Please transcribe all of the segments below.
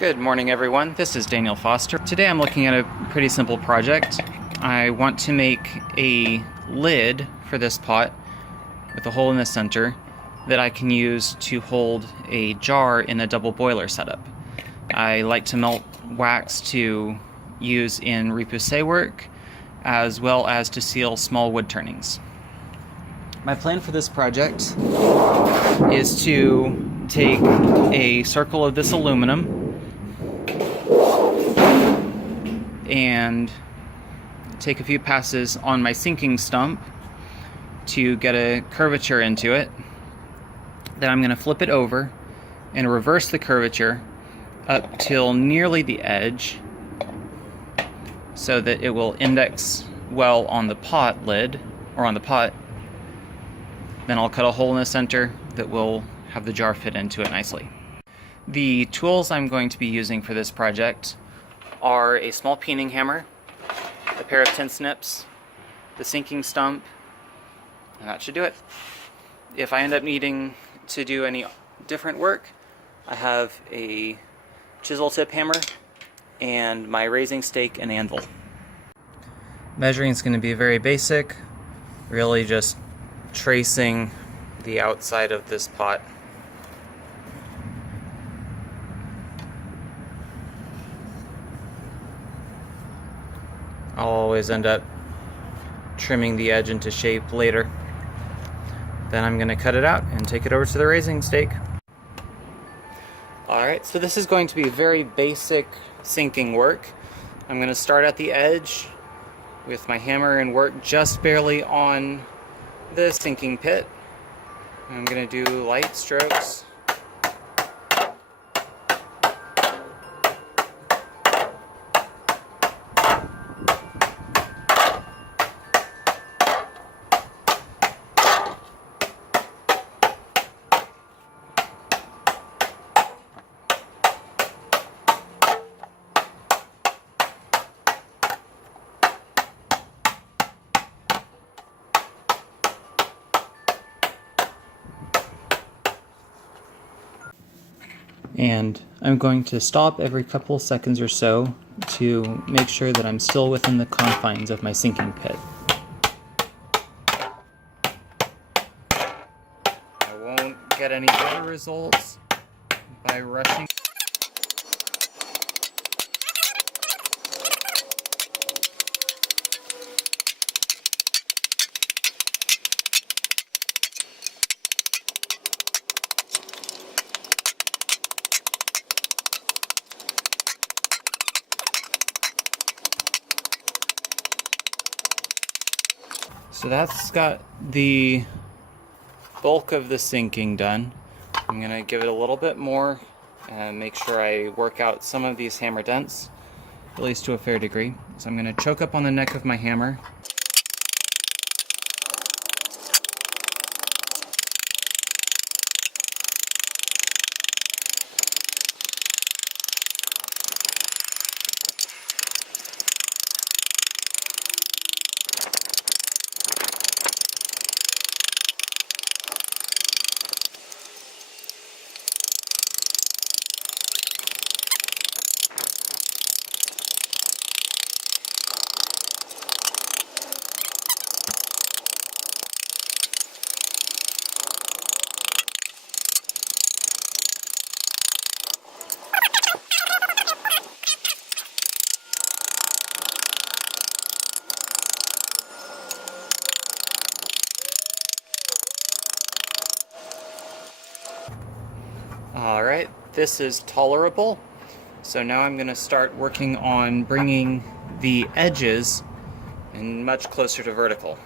Good morning, everyone. This is Daniel Foster. Today I'm looking at a pretty simple project. I want to make a lid for this pot with a hole in the center that I can use to hold a jar in a double boiler setup. I like to melt wax to use in repoussé work as well as to seal small wood turnings. My plan for this project is to take a circle of this aluminum and take a few passes on my sinking stump to get a curvature into it. Then I'm going to flip it over and reverse the curvature up till nearly the edge so that it will index well on the pot lid, or on the pot. Then I'll cut a hole in the center that will have the jar fit into it nicely. The tools I'm going to be using for this project are a small peening hammer, a pair of tin snips, the sinking stump, and that should do it. If I end up needing to do any different work, I have a chisel tip hammer and my raising stake and anvil. Measuring is going to be very basic, really just tracing the outside of this pot. I'll always end up trimming the edge into shape later. Then I'm going to cut it out and take it over to the raising stake. Alright, so this is going to be very basic sinking work. I'm going to start at the edge with my hammer and work just barely on the sinking pit. I'm going to do light strokes. And I'm going to stop every couple seconds or so to make sure that I'm still within the confines of my sinking pit. I won't get any better results by rushing. So that's got the bulk of the sinking done. I'm going to give it a little bit more and make sure I work out some of these hammer dents, at least to a fair degree. So I'm going to choke up on the neck of my hammer. Alright, this is tolerable. So now I'm going to start working on bringing the edges in much closer to vertical.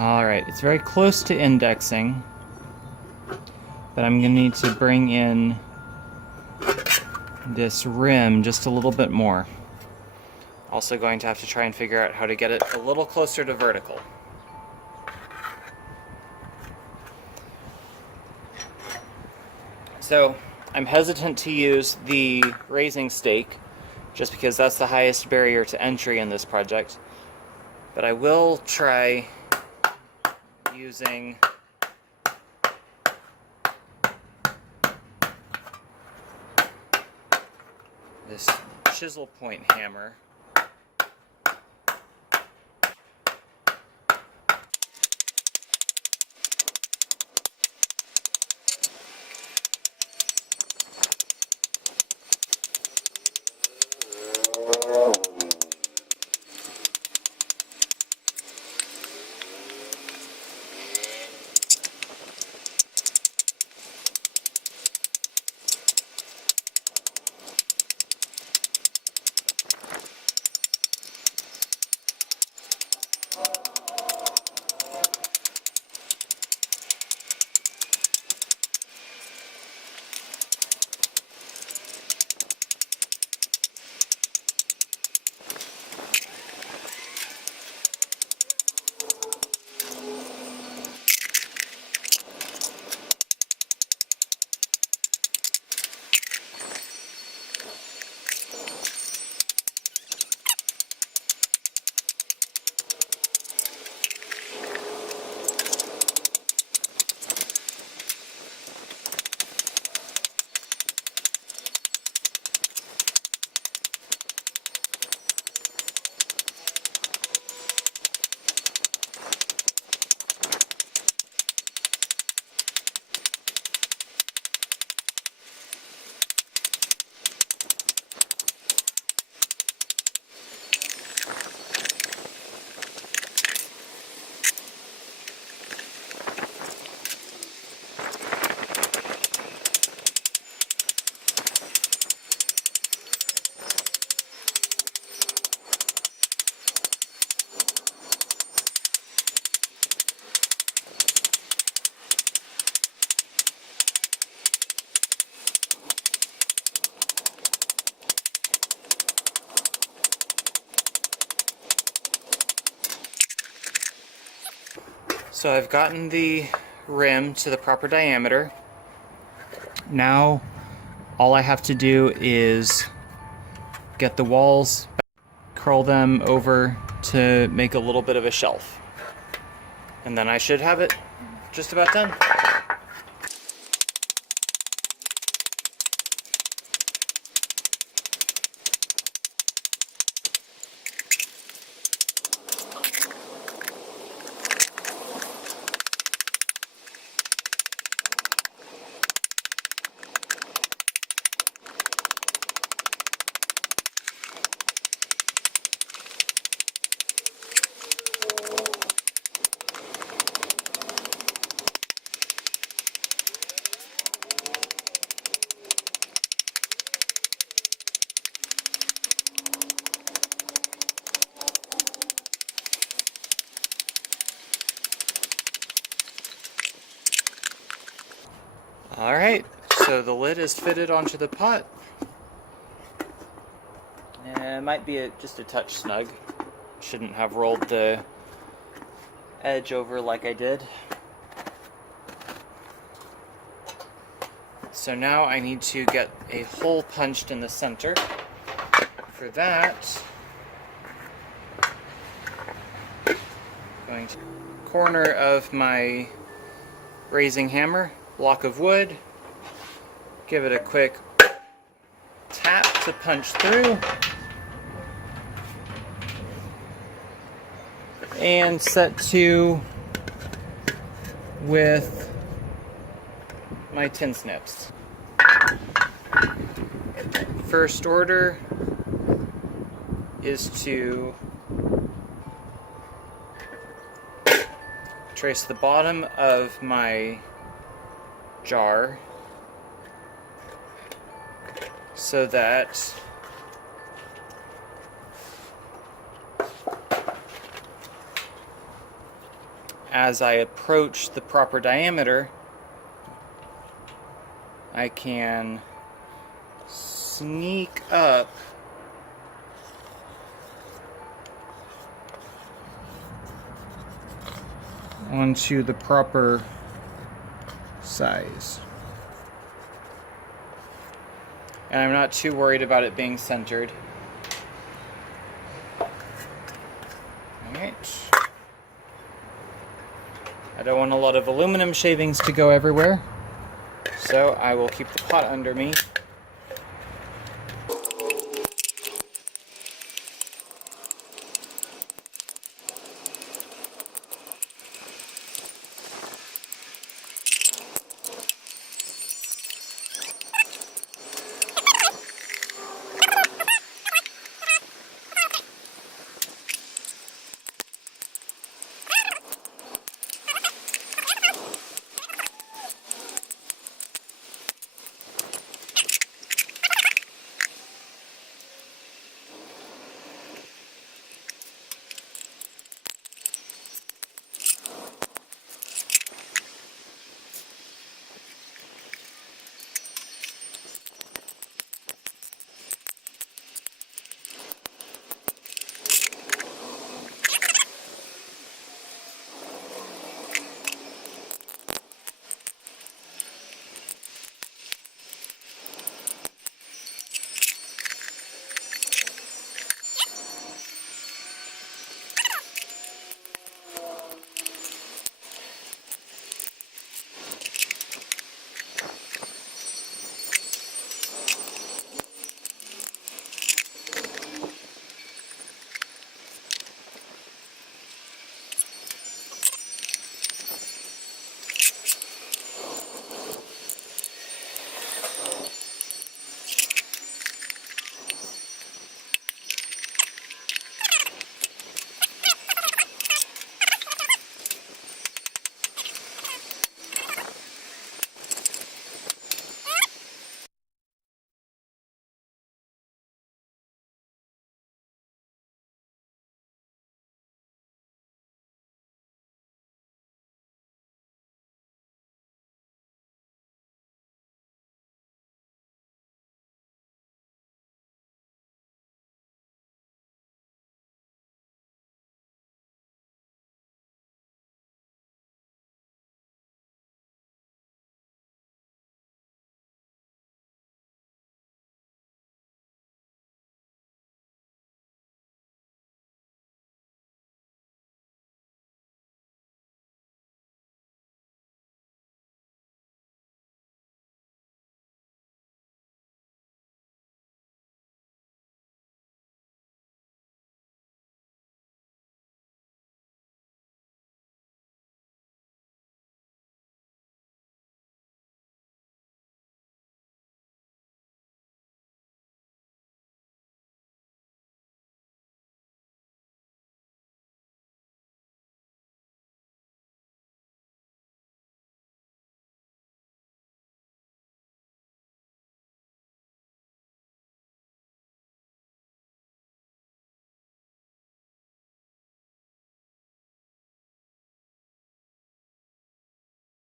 Alright, it's very close to indexing, but I'm going to need to bring in this rim just a little bit more. Also going to have to try and figure out how to get it a little closer to vertical. So I'm hesitant to use the raising stake just because that's the highest barrier to entry in this project, but I will try using this chisel point hammer. So I've gotten the rim to the proper diameter. Now all I have to do is get the walls, curl them over to make a little bit of a shelf. And then I should have it just about done. Alright, so the lid is fitted onto the pot. It might be just a touch snug. Shouldn't have rolled the edge over like I did. So now I need to get a hole punched in the center. For that, I'm going to corner of my raising hammer, block of wood, give it a quick tap to punch through, and set to with my tin snips. First order is to trace the bottom of my jar so that as I approach the proper diameter, I can sneak up onto the proper size. And I'm not too worried about it being centered. Alright. I don't want a lot of aluminum shavings to go everywhere, so I will keep the pot under me